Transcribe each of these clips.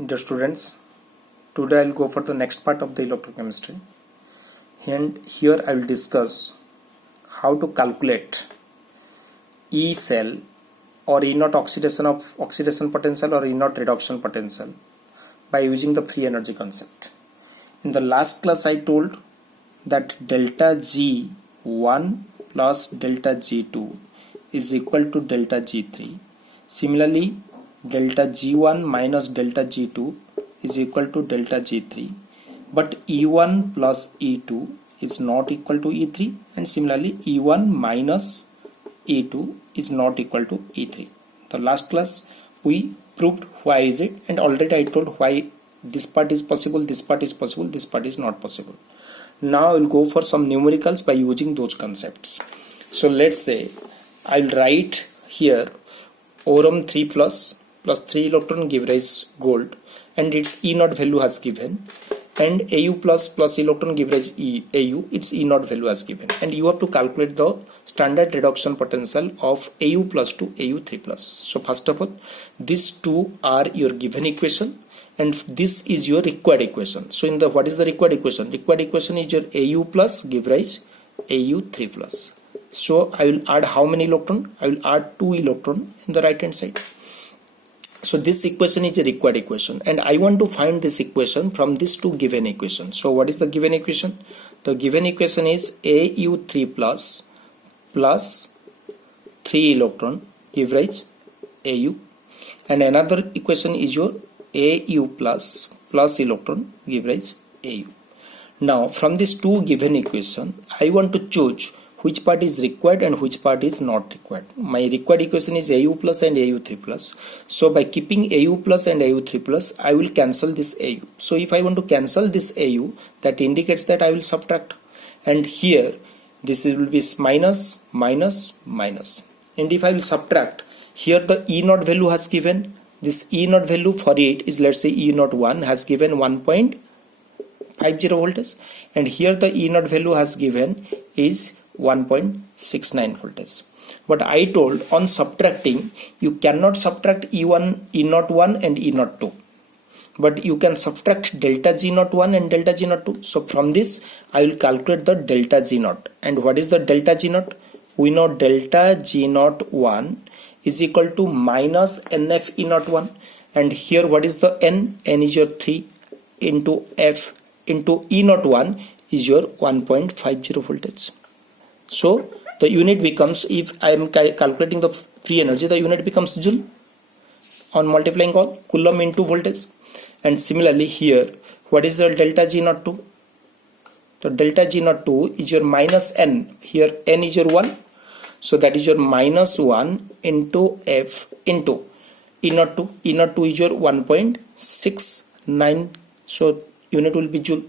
Dear students, today I will go for the next part of the electrochemistry, and here I will discuss how to calculate E cell or E naught oxidation potential or E naught reduction potential by using the free energy concept. In the last class I told that delta G1 plus delta G2 is equal to delta G3. Similarly, delta G1 minus delta G2 is equal to delta G3, but E1 plus E2 is not equal to E3, and similarly E1 minus E2 is not equal to E3. The last class we proved why is it, and already I told why this part is possible, this part is possible, this part is not possible. Now I will go for some numericals by using those concepts. So let's say I will write here Aurum 3 plus 3 electron give rise gold, and its E naught value has given, and Au plus electron give rise Au, its E naught value has given, and you have to calculate the standard reduction potential of Au plus to Au3 plus. So first of all, these two are your given equation, and this is your required equation. So in the what is the required equation? Required equation is your Au plus give rise Au3 plus. So I will add how many electron? I will add 2 electron in the right hand side. So this equation is a required equation, and I want to find this equation from these two given equations. So what is the given equation? The given equation is Au3 plus 3 electron give rise Au, and another equation is your Au plus electron give rise Au. Now from these two given equation, I want to choose which part is required and which part is not required. My required equation is Au plus and Au3 plus. So by keeping Au plus and Au3 plus, I will cancel this Au. So if I want to cancel this Au, that indicates that I will subtract. And here, this will be minus. And if I will subtract, here the E naught value has given. This E naught value for it is, let's say E naught 1 has given 1.50 voltage. And here the E naught value has given is 1.69 voltage. But I told on subtracting, you cannot subtract E1, E naught 1 and E naught 2, but you can subtract delta G naught 1 and delta G naught 2. So from this I will calculate the delta G naught. And what is the delta G naught? We know delta G naught 1 is equal to minus NF E naught 1, and here what is the N? N is your 3 into F into E naught 1 is your 1.50 voltage. So the unit becomes, if I am calculating the free energy, the unit becomes joule on multiplying all, coulomb into voltage. And similarly here, what is the delta G naught 2? The delta G naught 2 is your minus N. Here N is your 1. So that is your minus 1 into F into E naught 2. E naught 2 is your 1.69. So unit will be joule.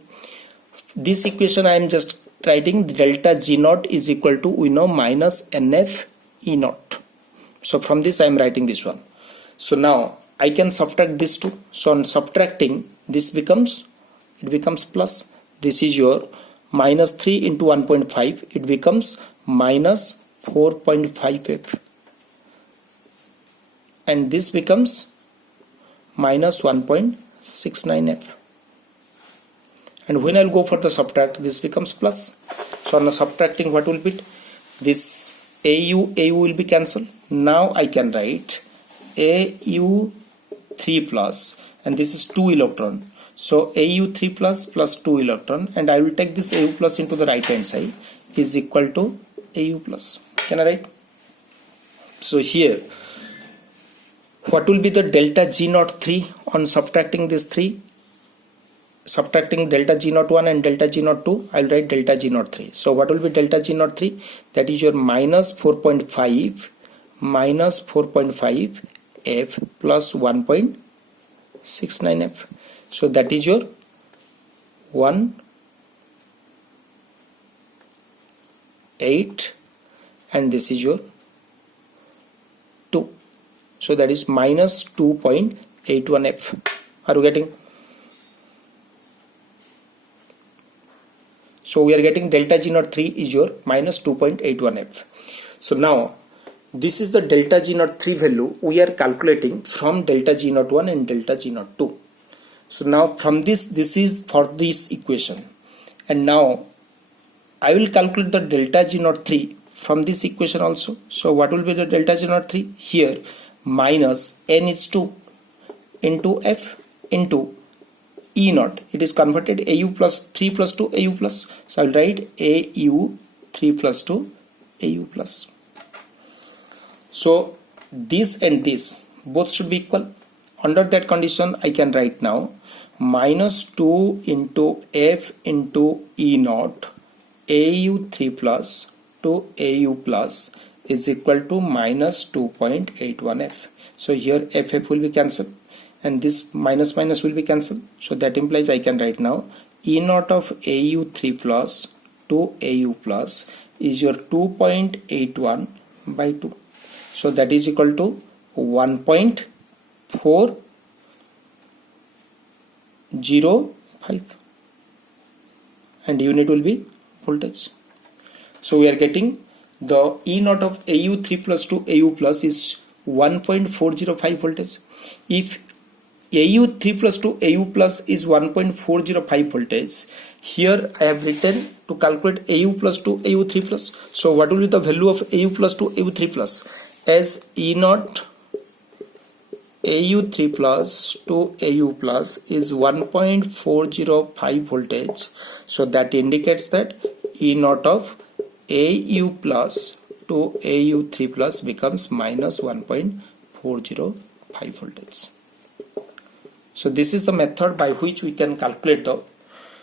This equation I am just writing delta G naught is equal to, we know, minus NF E naught. So from this I am writing this one. So now I can subtract this two. So on subtracting, this becomes plus. This is your minus 3 into 1.5. It becomes minus 4.5F. And this becomes minus 1.69F. And when I will go for the subtract, this becomes plus. So on the subtracting, what will be? This Au will be cancelled. Now I can write Au3 plus, and this is 2 electron. So Au3 plus 2 electron, and I will take this Au plus into the right hand side, is equal to Au plus. Can I write? So here, what will be the delta G naught 3 on subtracting this 3? Subtracting delta G naught 1 and delta G naught 2, I will write delta G naught 3. So what will be delta G naught 3? That is your minus 4.5 F plus 1.69 F. So that is your 1, 8, and this is your 2. So that is minus 2.81 F. Are you getting? So we are getting delta G naught 3 is your minus 2.81 F. So now this is the delta G naught 3 value we are calculating from delta G naught 1 and delta G naught 2. So now from this is for this equation, and now I will calculate the delta G naught 3 from this equation also. So what will be the delta G naught 3? Here minus n is 2 into F into E naught. It is converted AU plus 3 plus 2 AU plus. So I will write AU 3 plus 2 AU plus. So this and this both should be equal. Under that condition I can write now minus 2 into F into E naught AU 3 plus to AU plus is equal to minus 2.81F. So here FF will be cancelled and this minus minus will be cancelled. So that implies I can write now E naught of AU 3 plus to AU plus is your 2.81 by 2. So that is equal to 1.405 and unit will be voltage. So we are getting the E naught of AU 3 plus to AU plus is 1.405 voltage. If AU 3 plus to AU plus is 1.405 voltage, here I have written to calculate AU plus to AU 3 plus. So what will be the value of AU plus to AU 3 plus? As E naught AU 3 plus to AU plus is 1.405 voltage. So that indicates that E naught of AU plus to AU 3 plus becomes minus 1.405 voltage. So this is the method by which we can calculate the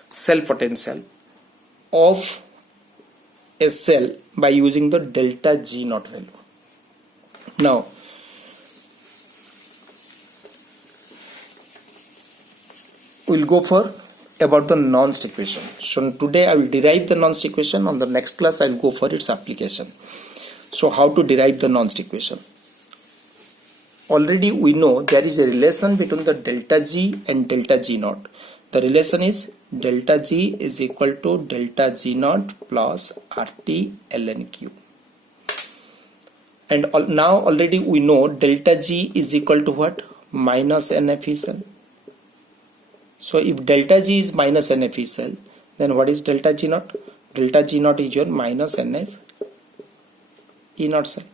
cell potential of a cell by using the delta G naught value. Now we'll go for about the Nernst equation. So today I will derive the Nernst equation. On the next class I will go for its application. So how to derive the Nernst equation? Already we know there is a relation between the delta G and delta G naught. The relation is delta G is equal to delta G naught plus RT ln Q. And now already we know delta G is equal to what? Minus NF E cell. So if delta G is minus NF E cell, then what is delta G naught? Delta G naught is your minus NF E naught cell.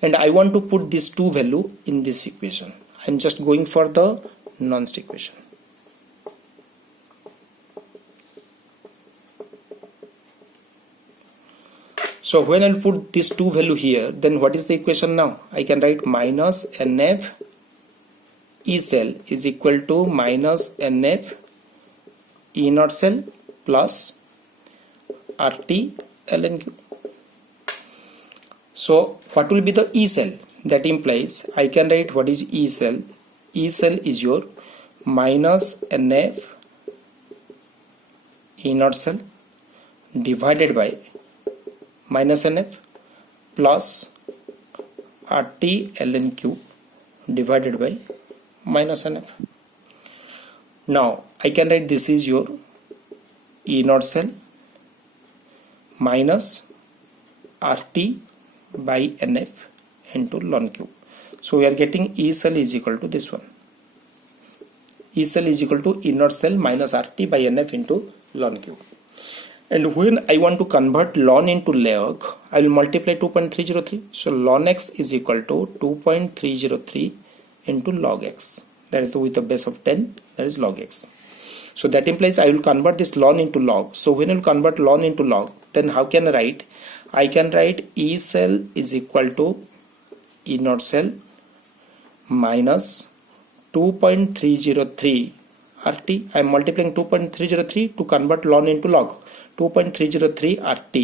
And I want to put these two value in this equation. I am just going for the Nernst equation. So when I put these two value here, then what is the equation now? I can write minus NF E cell is equal to minus NF E naught cell plus RT ln Q. So what will be the E cell? That implies I can write what is E cell. E cell is your minus NF E naught cell divided by minus NF plus RT ln Q divided by minus NF. Now I can write this is your E naught cell minus RT by NF into ln Q. So we are getting E cell is equal to this one. E cell is equal to E naught cell minus RT by NF into ln Q. And when I want to convert ln into log, I will multiply 2.303. So ln x is equal to 2.303 into log x. That is with the base of 10, that is log x. So that implies I will convert this ln into log. So when I will convert ln into log, then how can I write? I can write E cell is equal to E naught cell minus 2.303 RT. I am multiplying 2.303 to convert ln into log. 2.303 RT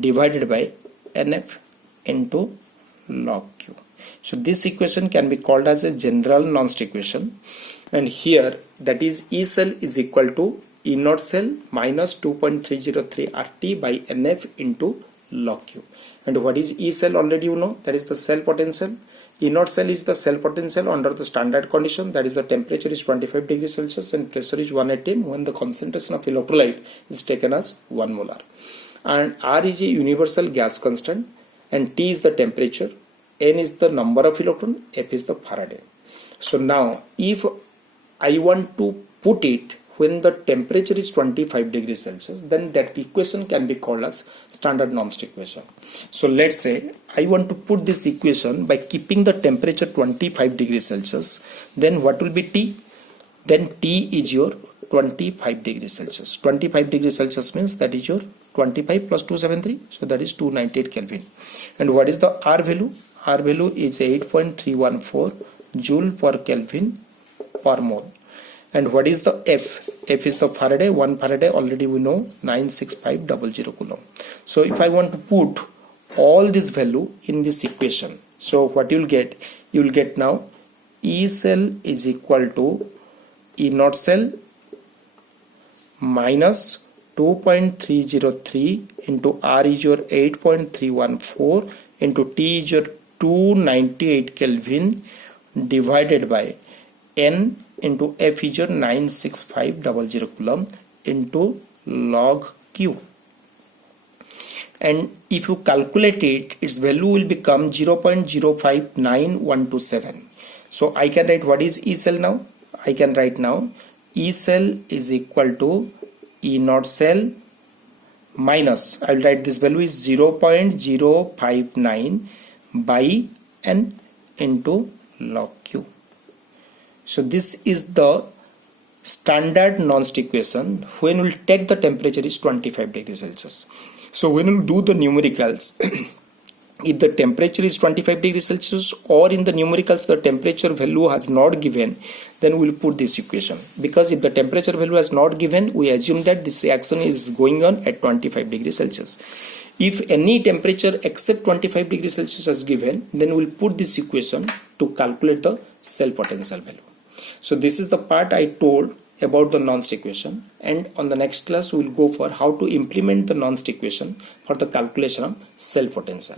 divided by NF into log Q. So this equation can be called as a general Nernst equation, and here that is E cell is equal to E naught cell minus 2.303 RT by NF into log Q. And what is E cell? Already you know, that is the cell potential. E naught cell is the cell potential under the standard condition, that is the temperature is 25 degrees Celsius and pressure is 1 atm when the concentration of electrolyte is taken as 1 molar. And R is a universal gas constant and T is the temperature, N is the number of electron, F is the Faraday. So now if I want to put it when the temperature is 25 degrees Celsius, then that equation can be called as standard non-stick equation. So let's say I want to put this equation by keeping the temperature 25 degrees Celsius, then what will be T? Then T is your 25 degrees Celsius. 25 degrees Celsius means that is your 25 plus 273, so that is 298 Kelvin. And what is the R value? R value is 8.314 joule per Kelvin per mole. And what is the F? F is the Faraday. 1 Faraday already we know, 96500 Coulomb. So if I want to put all this value in this equation, so what you will get? You will get now E cell is equal to E naught cell minus 2.303 into R is your 8.314 into T is your 298 Kelvin divided by N into F is your 96500 Coulomb into log Q. And if you calculate it, its value will become 0.059127. So I can write what is E cell now? I can write now E cell is equal to E naught cell minus, I will write this value is 0.059 by N into log Q. So this is the standard non-stick equation when we will take the temperature is 25 degrees Celsius. So when we will do the numericals, if the temperature is 25 degrees Celsius or in the numericals the temperature value has not given, then we will put this equation. Because if the temperature value has not given, we assume that this reaction is going on at 25 degrees Celsius. If any temperature except 25 degrees Celsius is given, then we will put this equation to calculate the cell potential value. So this is the part I told about the non-stick equation, and on the next class we will go for how to implement the non-stick equation for the calculation of cell potential.